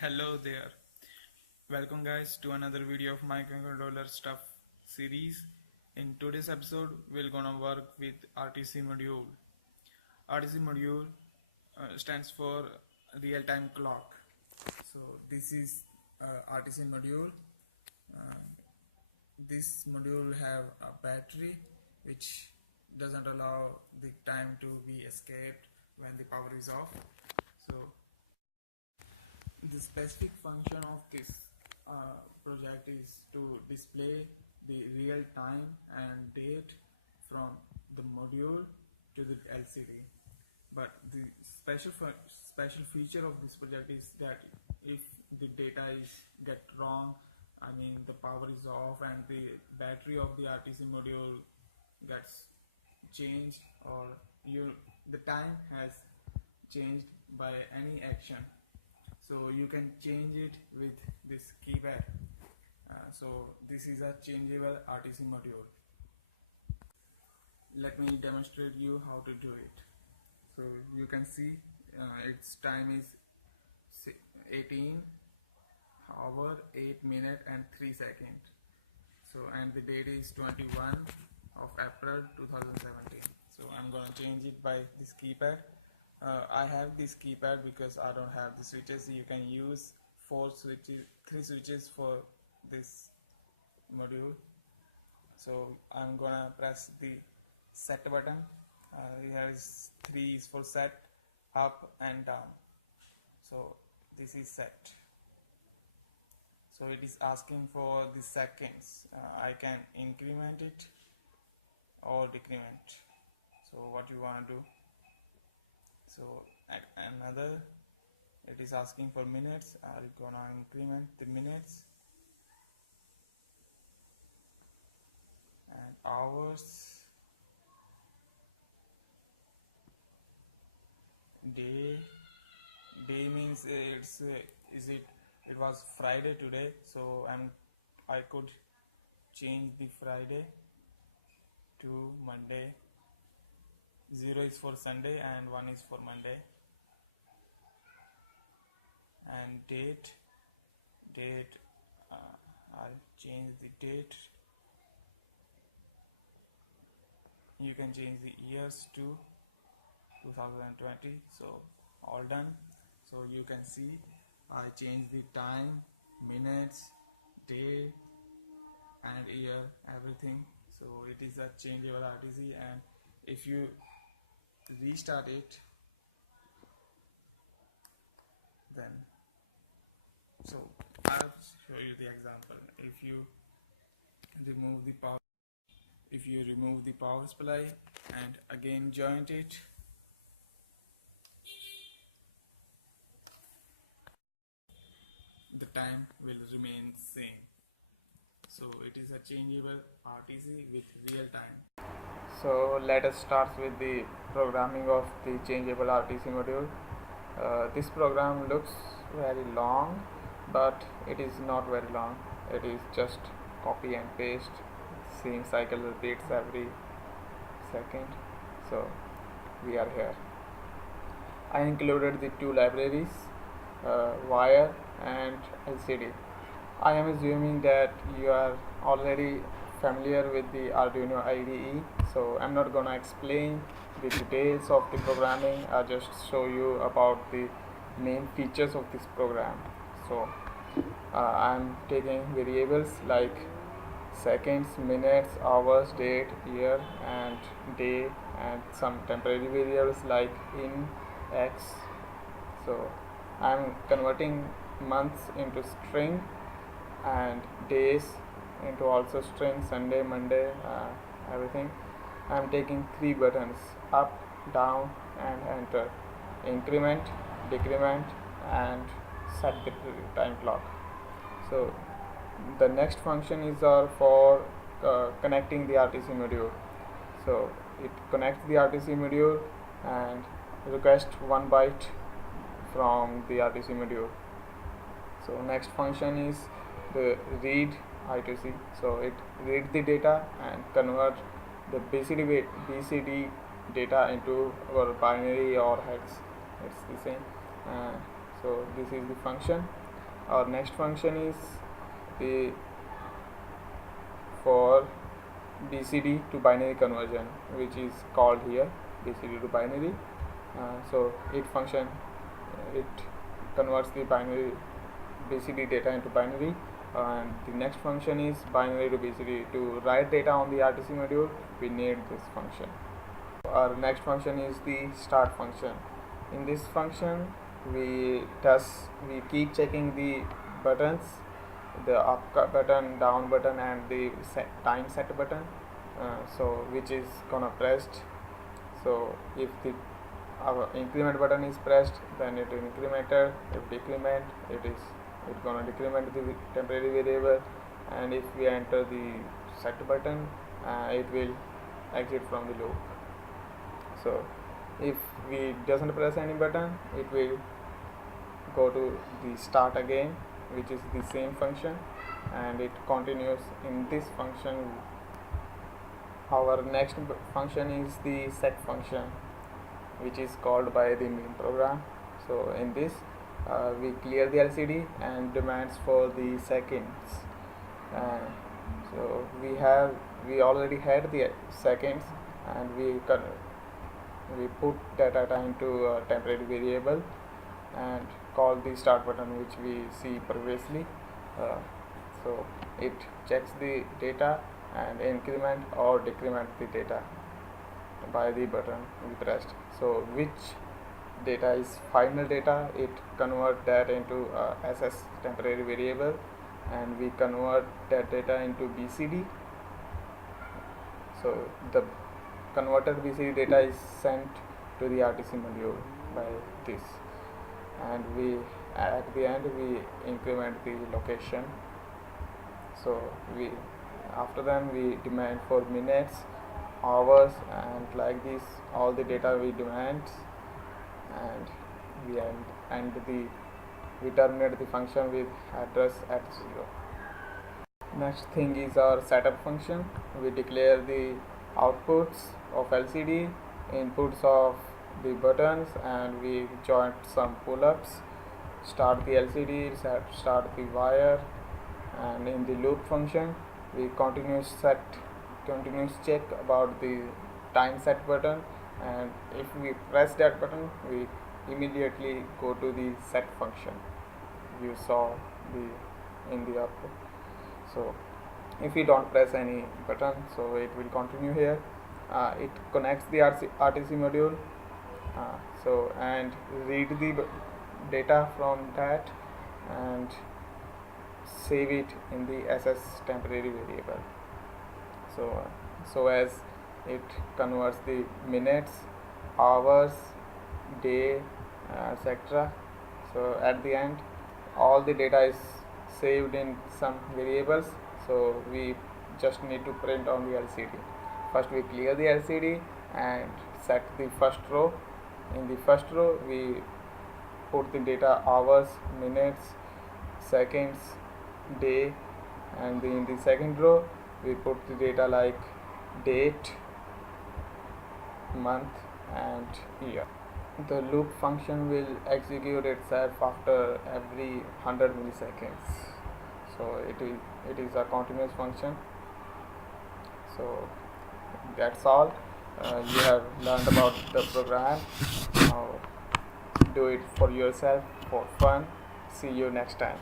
Hello there. Welcome guys to another video of microcontroller stuff series. In today's episode we're gonna work with RTC module. RTC module stands for real-time clock. So this is RTC module. Uh, this module have a battery which doesn't allow the time to be escaped when the power is off. So the specific function of this project is to display the real time and date from the module to the LCD. But the special feature of this project is that if the data is get wrong, I mean the power is off and the battery of the RTC module gets changed, or the time has changed by any action, so you can change it with this keypad. So this is a changeable RTC module. Let me demonstrate you how to do it. So you can see its time is 18 hour 8 minute and 3 seconds. So and the date is 21 of April 2017. So I'm gonna change it by this keypad. I have this keypad because I don't have the switches. You can use 3 switches for this module. So I'm gonna press the set button. Here is 3 is for set, up and down. So this is set. So it is asking for the seconds. I can increment it or decrement. So what you want to do? So at another, it is asking for minutes. I'm gonna increment the minutes and hours, day means it was Friday today, so I could change the Friday to Monday. 0 is for Sunday and 1 is for Monday. And date, I'll change the date. You can change the years to 2020. So all done. So you can see I changed the time, minutes, day and year, everything. So it is a changeable RTC, and if you restart it, then so I'll show you the example. If you remove the power supply and again joint it, the time will remain same. So it is a changeable RTC with real time. So let us start with the programming of the changeable RTC module. This program looks very long, but it is not very long. It is just copy and paste. Same cycle repeats every second. So we are here. I included the 2 libraries, wire and LCD. I am assuming that you are already familiar with the Arduino IDE, so I'm not gonna explain the details of the programming. I'll just show you about the main features of this program. So I'm taking variables like seconds, minutes, hours, date, year and day, and some temporary variables like in, x. So I'm converting months into string and days into also string, Sunday, Monday, everything. I'm taking 3 buttons: up, down and enter, increment, decrement and set the time clock. So the next function is for connecting the RTC module. So it connects the RTC module and requests 1 byte from the RTC module. So next function is the read I2C. So it reads the data and convert the BCD data into our binary or hex. It's the same. So this is the function. our next function is the for BCD to binary conversion, which is called here BCD to binary. So it converts the binary BCD data into binary, and the next function is binary to BCD. To write data on the RTC module, we need this function. Our next function is the start function. In this function, we keep checking the buttons, the up button, down button, and the time set button, so which is gonna pressed. So if our increment button is pressed, then it is incremented. If decrement, it's gonna decrement the temporary variable, and if we enter the set button, it will exit from the loop. So if we doesn't press any button, it will go to the start again, which is the same function, and it continues in this function. Our next function is the set function, which is called by the main program. So in this, we clear the LCD and demands for the seconds. So we already had the seconds, and we put that data into a temporary variable and call the start button, which we see previously. So it checks the data and increment or decrement the data by the button we pressed. So which data is final data, it convert that into SS temporary variable, and we convert that data into BCD. So the converted BCD data is sent to the RTC module by this, and we at the end we increment the location. So after that we demand for minutes, hours, and like this all the data we demand, and we terminate the function with address at 0. Next thing is our setup function. We declare the outputs of LCD, inputs of the buttons, and we join some pull-ups, start the LCD, start the wire, and in the loop function we continuous check about the time set button, and if we press that button, we immediately go to the set function you saw in the output. So if we don't press any button, so it will continue here. It connects the RTC module, and read the data from that and save it in the SS temporary variable. So as it converts the minutes, hours, day, etc. So at the end, all the data is saved in some variables. So we just need to print on the LCD. First we clear the LCD and set the first row. In the first row we put the data hours, minutes, seconds, day, and in the second row we put the data like date, month, and year. The loop function will execute itself after every 100 milliseconds. So it is a continuous function. So that's all. You have learned about the program. Now do it for yourself for fun. See you next time.